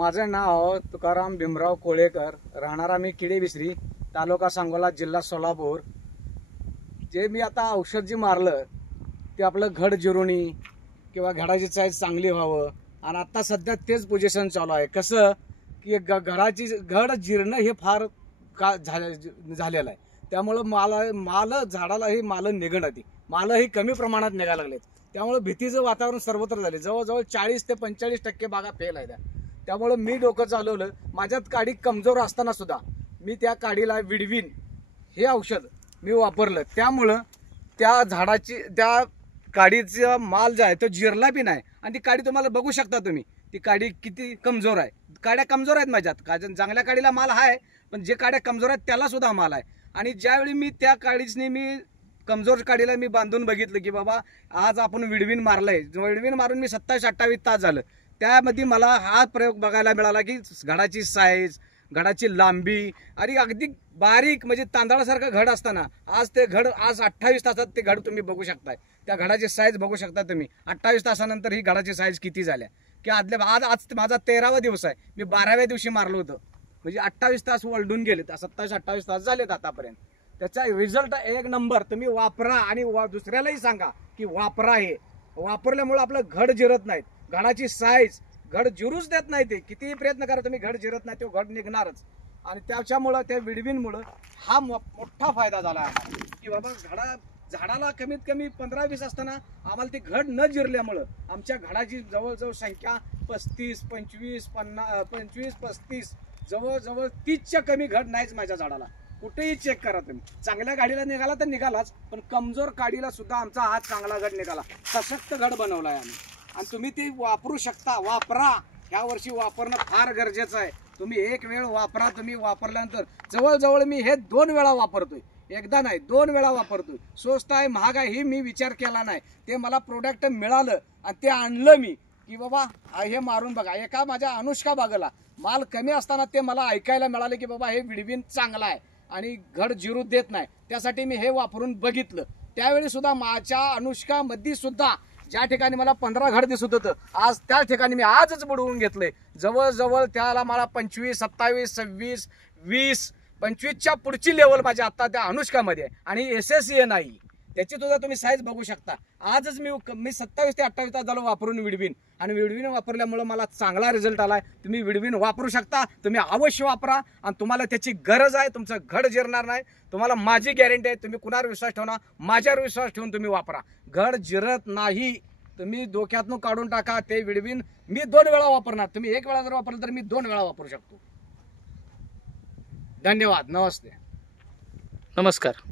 माझं नाव तुकाराम भीमराव कोळेकर, राहणार आम्ही किडेबिसरी, तालुका सांगोला, जिल्हा सोलापूर। जे मी आता औषध जे मारलं ते आपलं घड जिरुणी किंवा घडाची साईज चांगली व्हावं, आणि आता सध्या तेच पोझिशन चालू आहे। कसं की घडाची घड जिरणं हे फार झालेलं आहे, त्यामुळं माल झाडालाही माल निघणं मालही कमी प्रमाणात निघायला लागलेत। त्यामुळे भीतीचं वातावरण सर्वत्र झाले। जवळजवळ 40 ते 45% बागा फेल आहेत। त्यामुळे मी डोकं चालवलं, माझ्यात काडी कमजोर असताना सुद्धा मी त्या काडीला विडविन हे औषध मी वापरलं। त्यामुळं त्या झाडाची त्या काडीचा माल जो आहे तो जिरला बी नाही, आणि ती काडी तुम्हाला बघू शकता तुम्ही, ती काडी किती कमजोर आहे। काड्या कमजोर आहेत माझ्यात, चांगल्या काडीला माल आहे, पण जे काड्या कमजोर आहेत त्याला सुद्धा माल आहे। आणि ज्यावेळी मी त्या काडीने मी कमजोर काडीला मी बांधून बघितलं की बाबा आज आपण विडविन मारलंय, विडविन मारून मी 27-28 तास झालं, त्यामध्ये मला हा प्रयोग बघायला मिळाला की घडाची साईज, घडाची लांबी आणि अगदी बारीक म्हणजे तांदळासारखं घड असताना आज ते घड 28 तासात ते घड तुम्ही बघू शकताय। त्या घडाची साईज बघू शकता तुम्ही। 28 तासानंतर ही घडाची साईज किती झाल्या की आज माझा 13वा दिवस आहे, मी 12व्या दिवशी मारलं होतं, म्हणजे 28 तास वळडून गेले, 27-28 तास झालेत आतापर्यंत। त्याचा रिझल्ट एक नंबर। तुम्ही वापरा आणि दुसऱ्यालाही सांगा की वापरा। हे वापरल्यामुळे आपलं घड जिरत नाहीत, घडाची साईज घड जिरूच देत नाही, ते कितीही प्रयत्न करा तुम्ही घड जिरत नाही, तो घड निघणारच। आणि त्याच्यामुळं त्या विडविनमुळं हा मोठा फायदा झाला की बाबा झाडाला कमीत कमी 15-20 असताना आम्हाला ते घड न जिरल्यामुळं आमच्या घडाची जवळजवळ संख्या 35, 25, 50, 25, 35 जवळजवळ 30च्या कमी घड नाहीच माझ्या झाडाला। कुठेही चेक करा तुम्ही, चांगल्या गाडीला निघाला तर निघालाच, पण कमजोर काडीला सुद्धा आमचा हा चांगला घड निघाला, सशक्त घड बनवलाय आम्ही। आणि तुम्ही ती वापरू शकता, वापरा। ह्या वर्षी वापरणं फार गरजेचं आहे। तुम्ही एक वेळ वापरा, तुम्ही वापरल्यानंतर जवळजवळ मी हे 2 वेळा वापरतोय, एकदा नाही 2 वेळा वापरतोय। स्वस्त आहे महाग आहे ही मी विचार केला नाही, ते मला प्रोडक्ट मिळालं आणि ते आणलं मी की बाबा हे मारून बघा। एका माझ्या अनुष्का बागेला माल कमी असताना ते मला ऐकायला मिळाले की बाबा हे विडविन चांगला आहे आणि घड जिरू देत नाही, त्यासाठी मी हे वापरून बघितलं। त्यावेळी सुद्धा माझ्या अनुष्का मध्ये सुद्धा ज्या ठिकाणी मला 15 घड दिसत होतं, आज त्या ठिकाणी मी आजच बुडवून घेतलंय। जवळजवळ त्याला मला 25, 27, 26, 20, 25च्या पुढची लेवल माझी आता त्या अनुष्कामध्ये आहे। आणि SSE नाही, त्याची सुद्धा तुम्ही साईज बघू शकता। आजच मी 27 ते 28 तास झालं वापरून विडविन, आणि विडविन वापरल्यामुळे मला चांगला रिझल्ट आलाय। तुम्ही विडविन वापरू शकता, तुम्ही अवश्य वापरा, आणि तुम्हाला त्याची गरज आहे, तुमचं घड जिरणार नाही, तुम्हाला माझी गॅरंटी आहे। तुम्ही कुणावर विश्वास ठेवणार, माझ्यावर विश्वास ठेवून तुम्ही वापरा, घड जिरत नाही। तुम्ही डोक्यातून काढून टाका ते विडविन। मी 2 वेळा वापरणार, तुम्ही 1 वेळा जर वापरलं तर मी 2 वेळा वापरू शकतो। धन्यवाद, नमस्ते, नमस्कार।